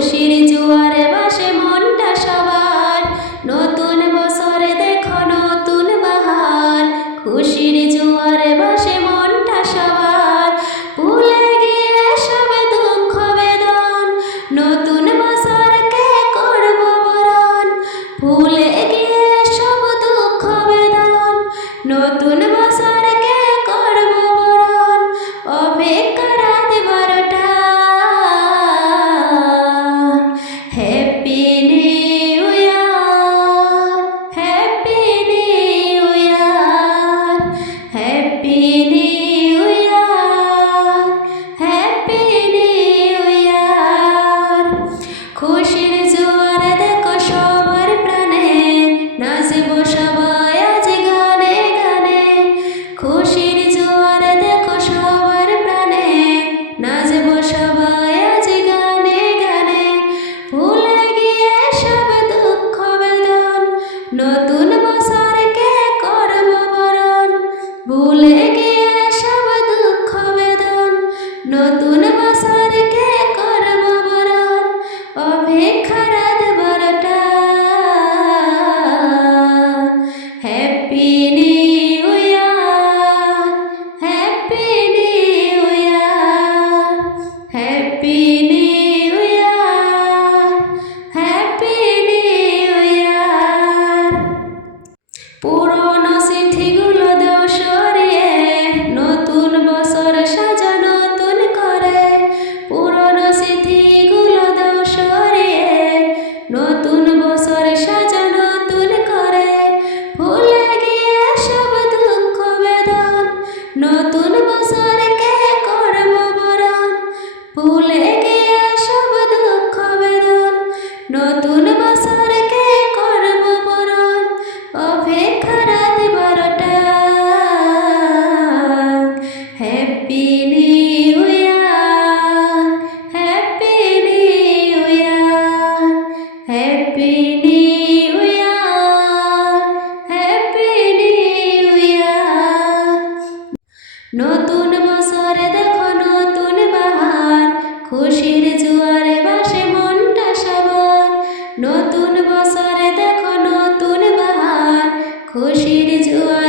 খুশির জোয়ারে বাসে মন becara. side. নতুন বছরে দেখো নতুন বাহার। খুশির জোয়ার